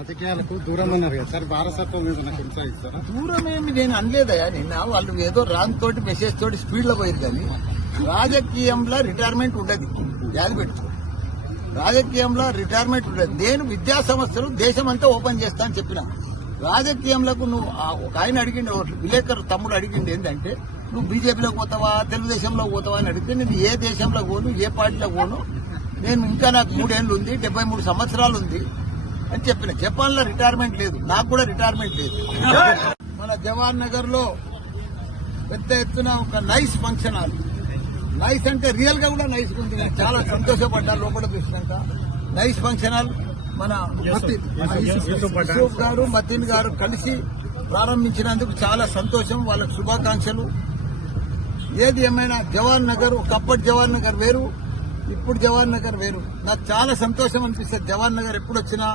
రాజకీయాలకు దూరం అన్నారు కదా సార్, వారసత్వం మీద నాకు కొనసాగిస్తారా? దూరం ఏమి నేను అనలేదయా. నిన్న వాళ్ళు ఏదో రాంగ్ తోటి మెసేజ్ తోటి స్పీడ్ లో పోయింది. కానీ రాజకీయంలో రిటైర్మెంట్ ఉండదు. యాది పెట్టుకో, రాజకీయంలో రిటైర్మెంట్ ఉండదు. నేను విద్యా సంస్థలు దేశం అంతా ఓపెన్ చేస్తా అని చెప్పిన. రాజకీయంలోకి నువ్వు ఒక ఆయన అడిగిండు, విలేకరు తమ్ముడు అడిగిండు ఏంటంటే, నువ్వు బీజేపీలోకి పోతావా తెలుగుదేశంలో పోతావా అని అడిగితే, నేను ఏ దేశంలో పోను, ఏ పార్టీలో పోను, నేను ఇంకా నాకు 3 ఏళ్ళు ఉంది, 73 సంవత్సరాలు ఉంది అని చెప్పిన. జపాన్ లో రిటైర్మెంట్ లేదు, నాకు కూడా రిటైర్మెంట్ లేదు. మన జవహర్ నగర్ లో పెద్ద ఎత్తున ఒక నైస్ ఫంక్షన్ హాల్, నైస్ అంటే రియల్ గా కూడా నైస్ ఉంది. నేను చాలా సంతోషపడ్డా లోపల చూసినాక. నైస్ ఫంక్షన్ హాల్ మన యూసుఫ్ గారు మతీన్ గారు కలిసి ప్రారంభించినందుకు చాలా సంతోషం. వాళ్ళకు శుభాకాంక్షలు. ఏది ఏమైనా జవహర్ నగర్, ఒకప్పటి జవహర్ నగర్ వేరు, ఇప్పుడు జవహర్ నగర్ వేరు. నాకు చాలా సంతోషం అనిపిస్తుంది జవహర్ నగర్ ఎప్పుడు వచ్చినా,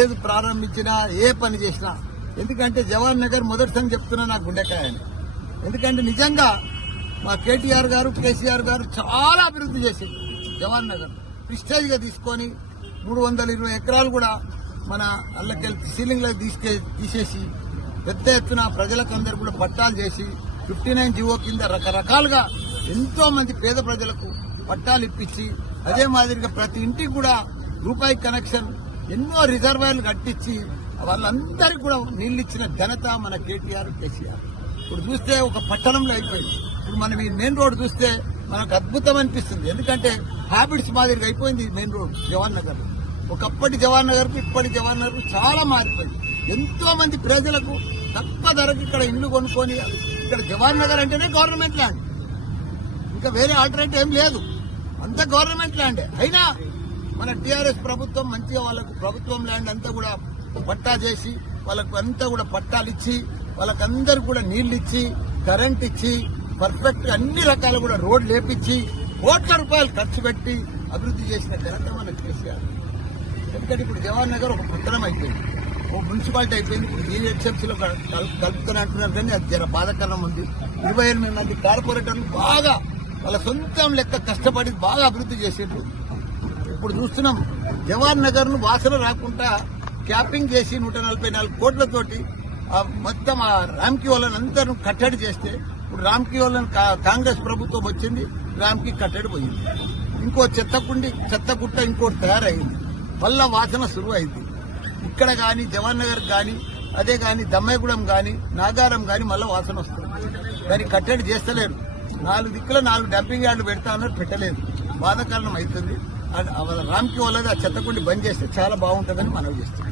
ఏది ప్రారంభించినా, ఏ పని చేసినా. ఎందుకంటే జవహర్ నగర్ మొదటిసారి చెప్తున్నా నాకు గుండెకాయ అని. ఎందుకంటే నిజంగా మా కేటీఆర్ గారు, కేసీఆర్ గారు చాలా అభివృద్ధి చేసింది జవహర్ నగర్. ప్రిస్టేజ్ గా తీసుకొని 320 ఎకరాలు కూడా మన అల్లకెళ్ళి సీలింగ్ తీసేసి పెద్ద ఎత్తున ప్రజలకు అందరూ కూడా పట్టాలు చేసి 59 జీవో కింద రకరకాలుగా ఎంతో మంది పేద ప్రజలకు పట్టాలు ఇప్పించి, అదే మాదిరిగా ప్రతి ఇంటికి కూడా రూపాయి కనెక్షన్, ఎన్నో రిజర్వాయర్లు కట్టించి వాళ్ళందరికీ కూడా నీళ్లు ఇచ్చిన ఘనత మన కేటీఆర్, కేసీఆర్. ఇప్పుడు చూస్తే ఒక పట్టణంలో అయిపోయింది. ఇప్పుడు మనం ఈ మెయిన్ రోడ్ చూస్తే మనకు అద్భుతం అనిపిస్తుంది. ఎందుకంటే హ్యాబిట్స్ మాదిరిగా అయిపోయింది ఈ మెయిన్ రోడ్ జవహర్ నగర్. ఒకప్పటి జవహర్ నగర్ కు ఇప్పటి జవహర్ నగర్ చాలా మారిపోయింది. ఎంతో మంది ప్రజలకు తక్కువ ధరకు ఇక్కడ ఇల్లు కొనుక్కొని, ఇక్కడ జవహర్ నగర్ అంటేనే గవర్నమెంట్ ల్యాండ్, ఇంకా వేరే ఆల్టర్నేటివ్ ఏం లేదు, అంతా గవర్నమెంట్ ల్యాండే. అయినా మన టీఆర్ఎస్ ప్రభుత్వం మంచిగా వాళ్ళకు ప్రభుత్వం ల్యాండ్ అంతా కూడా పట్టా చేసి, వాళ్ళకు అంతా కూడా పట్టాలు ఇచ్చి, వాళ్ళకందరూ కూడా నీళ్లు ఇచ్చి, కరెంట్ ఇచ్చి, పర్ఫెక్ట్ అన్ని రకాలు కూడా రోడ్లు లేపించి, కోట్ల రూపాయలు ఖర్చు పెట్టి అభివృద్ధి చేసిన ఘనత మన కేసీఆర్. ఎందుకంటే ఇప్పుడు జవహర్ నగర్ ఒక పట్టణం అయిపోయింది, ఓ మున్సిపాలిటీ అయిపోయింది. ఇప్పుడు జీహెచ్ఎంసీలో కలుపుతూనే అంటున్నారు, కానీ అది జర బాధాకరం ఉంది. 28 మంది కార్పొరేటర్లు బాగా వాళ్ళ సొంతం లెక్క కష్టపడి బాగా అభివృద్ధి చేసేట్లు ఇప్పుడు చూస్తున్నాం. జవహర్ నగర్ ను వాసన రాకుండా క్యాపింగ్ చేసి 144 కోట్లతోటి మొత్తం ఆ రామ్కీ వాళ్ళని అందరూ కట్టడి చేస్తే, ఇప్పుడు రామ్కీ వాళ్ళని కాంగ్రెస్ ప్రభుత్వం వచ్చింది, రామ్కీ కట్టడి పోయింది. ఇంకో చెత్తగుట్ట ఇంకోటి తయారైంది, మళ్ళా వాసన సురువు అయింది. ఇక్కడ గాని జవహర్ నగర్ గాని, అదే గాని దమ్మాయిగూడెం గాని, నాగారం గాని మళ్ళా వాసన వస్తుంది. దాన్ని కట్టడి చేస్తలేరు. 4 దిక్కుల 4 డంపింగ్ యార్డులు పెడతా అన్నారు, పెట్టలేదు. బాధాకరణం అవుతుంది. రామ్కీ వాళ్ళది ఆ చెత్తకుండి బంద్ చేస్తే చాలా బాగుంటుందని మనవి చేస్తుంది.